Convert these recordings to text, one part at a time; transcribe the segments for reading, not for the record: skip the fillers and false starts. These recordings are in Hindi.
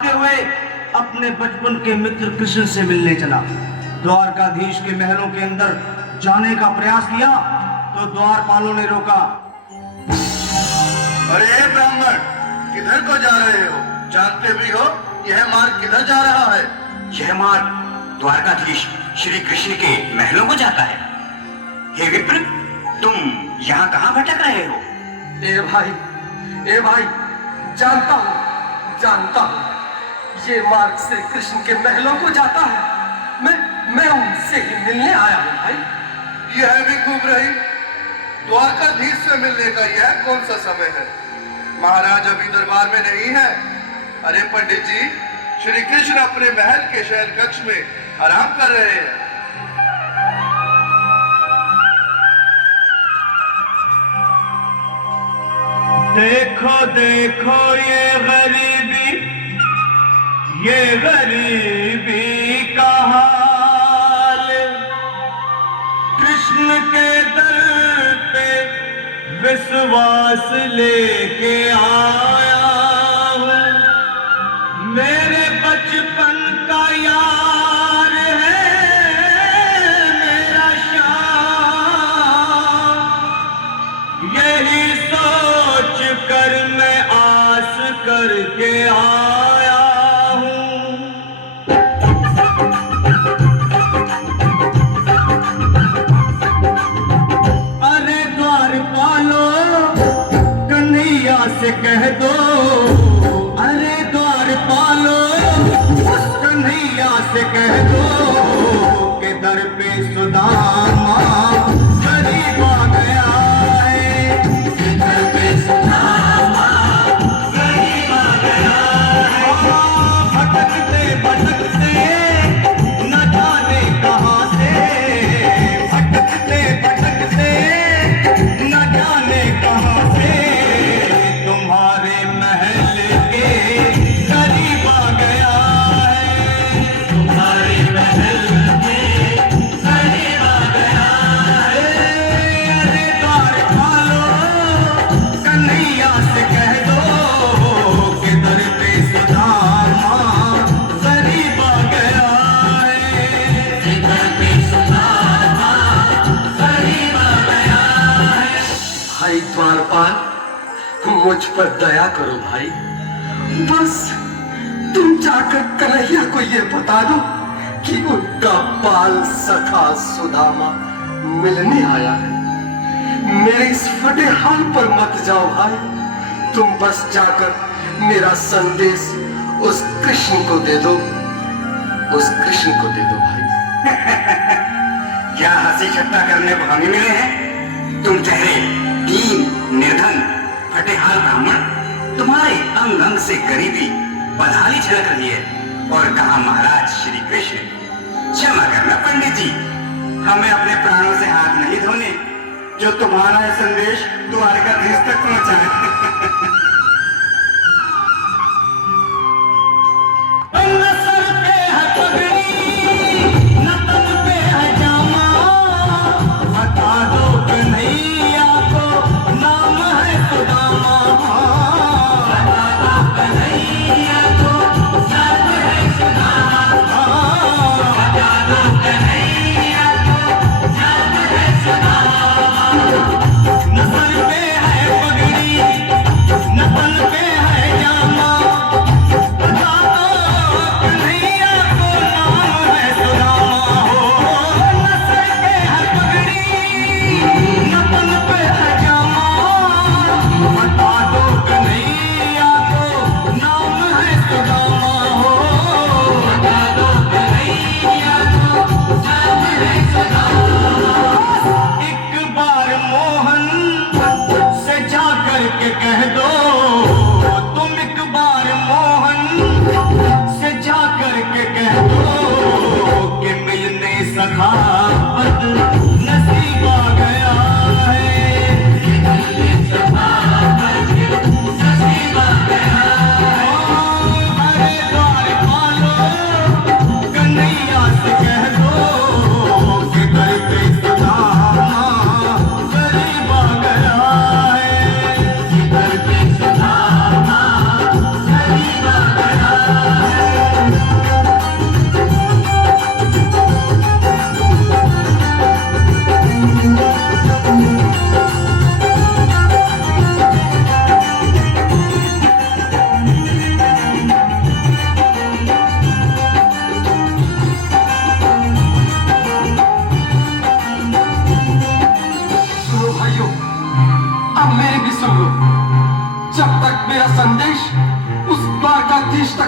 हुए अपने बचपन के मित्र कृष्ण से मिलने चला। द्वारकाधीश के महलों के अंदर जाने का प्रयास किया तो द्वारपालों ने रोका। अरे ब्राह्मण, किधर को जा रहे हो? जानते भी हो यह मार्ग किधर जा रहा है? यह मार्ग द्वारकाधीश श्री कृष्ण के महलों को जाता है। हे विप्र, तुम यहाँ कहाँ भटक रहे हो? ए भाई, जानता हूँ, ये मार्ग श्री कृष्ण के महलों को जाता है। मैं उनसे ही मिलने आया हूँ भाई। यह भी खूब रही। द्वारकाधीश से मिलने का यह कौन सा समय है? महाराज अभी दरबार में नहीं है। अरे पंडित जी, श्री कृष्ण अपने महल के शयन कक्ष में आराम कर रहे हैं। देखो देखो ये गरीबी का हाल, कृष्ण के दर पे विश्वास लेके आया हूँ। मेरे बचपन का यार है मेरा श्याम, यही सोच कर मैं आस करके आया हूँ। अरे द्वारपालो, कन्हैया से कह दो, अरे द्वारपालो, कन्हैया से कह दो कि दर पे सुदामा गरीब आ गया है। दर पे सुदामा गरीब आ गया है। भटकते भटकते न जाने कहाँ से, भटकते भटकते न जाने कहाँ से तुम्हारे महल के करीब आ गया है। तुम्हारे महल के करीब आ गया है। अरे द्वारपालो, कन्हैया से कह दो कि दर पे सुदामा गरीब आ गया है। दर पे सुदामा गरीब आ गया है। भाई द्वारपाल, मुझ पर दया करो भाई। बस तुम जाकर कन्हैया को ये बता दो कि उनका बाल सखा सुदामा मिलने आया है। मेरे इस फटे हाल पर मत जाओ भाई। तुम बस जाकर मेरा संदेश उस कृष्ण को दे दो, उस कृष्ण को दे दो भाई। क्या हंसी ठट्टा करने को हमें मिले हैं? तुम ठहरे दीन निर्धन फटेहाल ब्राह्मण, तुम्हारे अंग अंग से गरीबी बदहाली झलक रही है। और कहा महाराज श्री कृष्ण, क्षमा करना पंडित जी, हमें अपने प्राणों से हाथ नहीं धोने जो तुम्हारा यह संदेश द्वारकाधीश तक पहुंचाए। न सर पे है पगड़ी, न तन पे है जामा, बता दो कन्हैया को नाम है सुदामा। बता दो कन्हैया को नाम है सुदामा। बता दो कन्हैया को नाम है सुदामा। न सर पे है पगड़ी,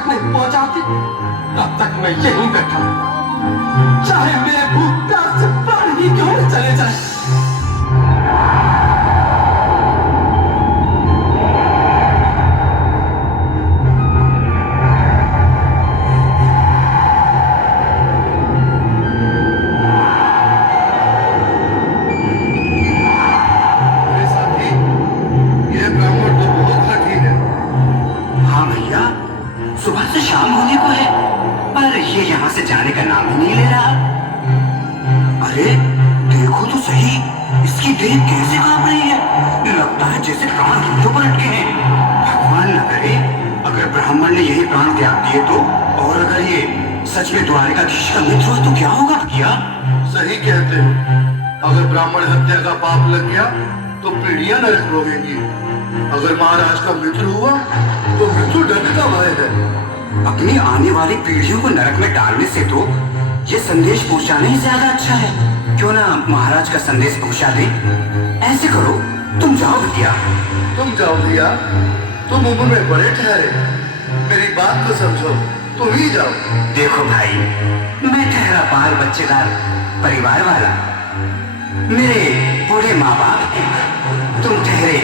तक नहीं पहुंचाती तब तक मैं यहीं बैठा हूं। चाहे मेरे भूख प्यास से प्राण ही क्यों न चले जाए। मेरे साथी, ये ब्राह्मण तो बहुत कठिन है। हाँ भैया, सुबह से शाम होने को है पर ये यहाँ से जाने का नाम ही नहीं ले रहा। अरे देखो तो सही, इसकी देह कैसे कांप रही है। लगता है जैसे प्राण घुटनों पर अटके हैं। भगवान न करे अगर ब्राह्मण ने यही प्राण त्याग दिए तो, और अगर ये सच में द्वारिकाधीश का मित्र हो तो क्या होगा भैया? सही कहते हो। अगर ब्राह्मण हत्या का पाप लग गया तो पीढ़ियां नरक भोगेंगी। अगर महाराज का मित्र हुआ तो मृत्यु दंड का भय है। अपनी आने वाली पीढ़ियों को नरक में डालने से तो ये संदेश पहुंचाना ही ज्यादा अच्छा है। क्यों ना महाराज का संदेश पहुंचा दे। ऐसे करो, तुम जाओ भैया। तुम जाओ भैया, तुम उम्र में बड़े ठहरे, मेरी बात को समझो, तुम ही जाओ। देखो भाई, मैं ठहरा बाल बच्चेदार परिवार वाला, मेरे बूढ़े माँ बाप हैं। तुम ठहरे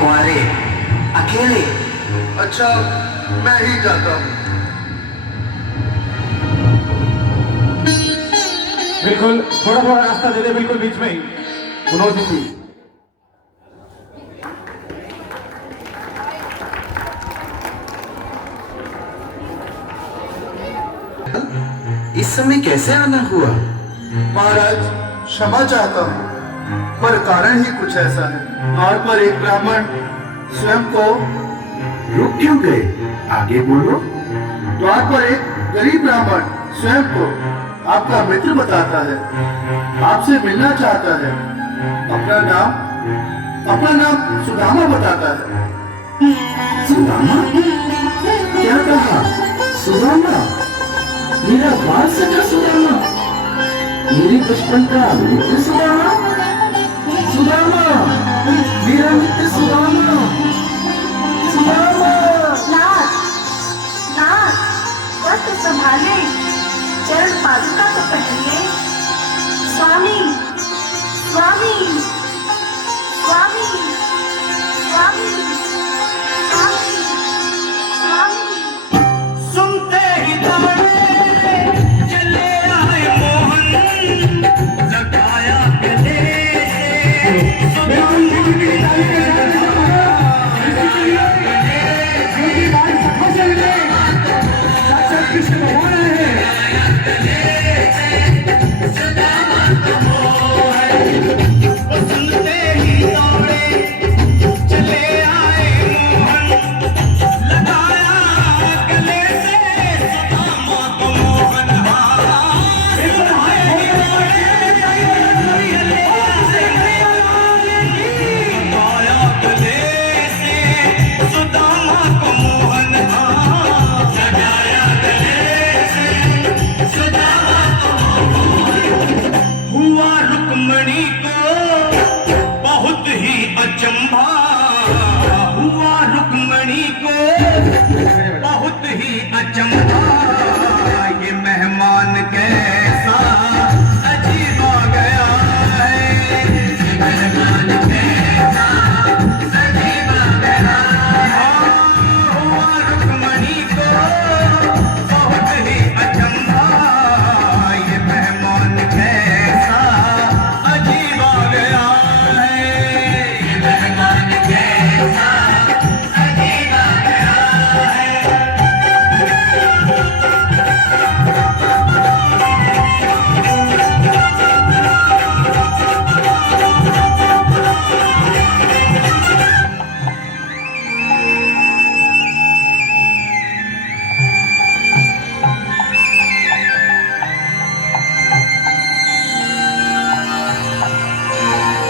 कुंवारे अकेले। अच्छा, मैं ही जाता हूँ। बिल्कुल थोड़ा थोड़ा रास्ता दे दे, बिल्कुल बीच में ही मनोज जी। इस समय कैसे आना हुआ? महाराज, क्षमा चाहता हूँ पर कारण ही कुछ ऐसा है। द्वार पर एक ब्राह्मण स्वयं को रुक क्यों गए? आगे बोलो। द्वार पर एक गरीब ब्राह्मण स्वयं को आपका मित्र बताता है, आपसे मिलना चाहता है। अपना नाम सुदामा बताता है। सुदामा? क्या कहा? सुदामा? मेरा बाल सखा सुदामा? मेरे बचपन का मित्र सुदामा? सुदामा, मेरा मित्र सुदामा। सुदामा। नाथ, नाथ, वस्त्र संभाले, चरण पादुका तो पहनिए। स्वामी, स्वामी, स्वामी, स्वामी, स्वामी, स्वामी। सुनते ही दौड़े चले आए मोहन, लगाया गले बहुत ही अचंभा, ये मेहमान कैसा अजीब आ गया है। मेहमान कैसा अजीब आ गया है। हुआ रुक्मणी को बहुत ही अचंभा, ये मेहमान कैसा अजीब आ गया है। मेहमान कैसा अजीब आ गया है।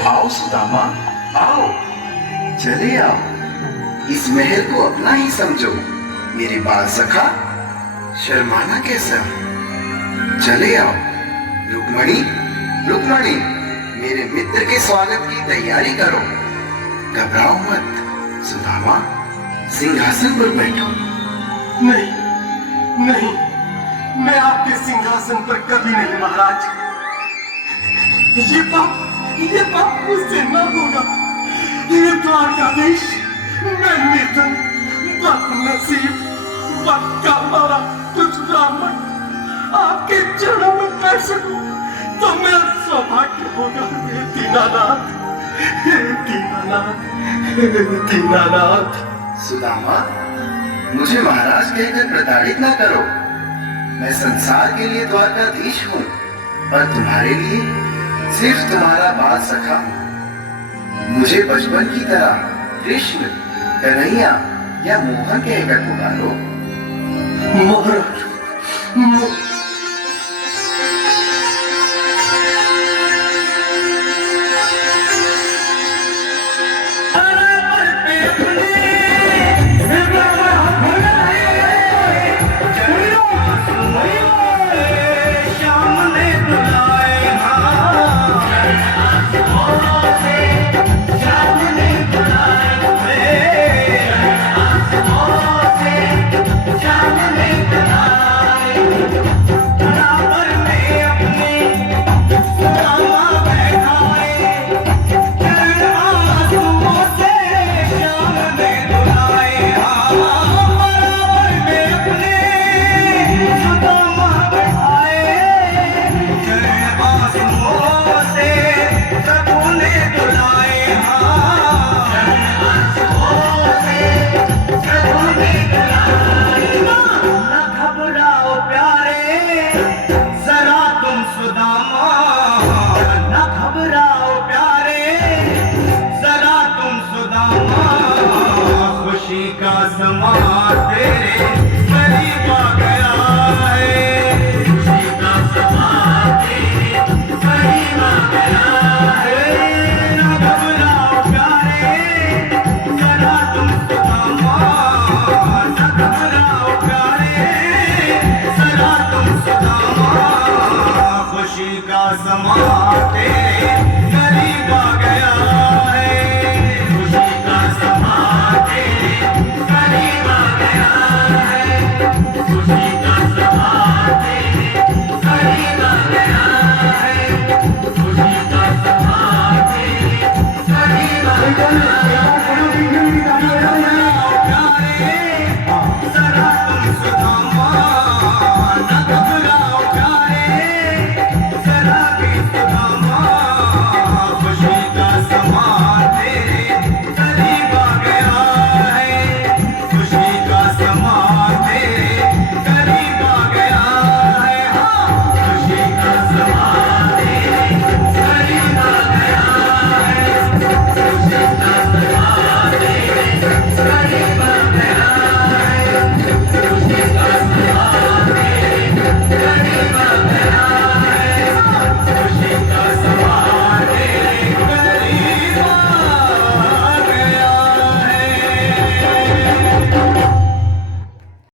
आओ सुदामा, आओ, चले आओ। इस महल को अपना ही समझो। मेरे बाल सखा, शर्माना कैसा? चले आओ। रुक्मणी, रुक्मणी, मेरे मित्र के स्वागत की तैयारी करो। घबराओ मत। सुदामा, सिंहासन पर बैठो। नहीं, नहीं, मैं आपके सिंहासन पर कभी नहीं महाराज। ये पाप मुझसे न होगा। ये द्वारकाधीश, मैं निर्धन, बदनसीब, बदकारा, तुझ ब्राह्मण आपके चरणों में बैठ सकूं तो मेरा सौभाग्य होगा। हे दीनानाथ, हे दीनानाथ, हे दीनानाथ। सुदामा, मुझे महाराज कहकर प्रताड़ित ना करो। मैं संसार के लिए द्वारकाधीश हूँ, पर तुम्हारे लिए सिर्फ तुम्हारा बाल सखा हूँ। मुझे बचपन की तरह कृष्ण, कन्हैया या मोहन कहकर पुकारो। Sudaama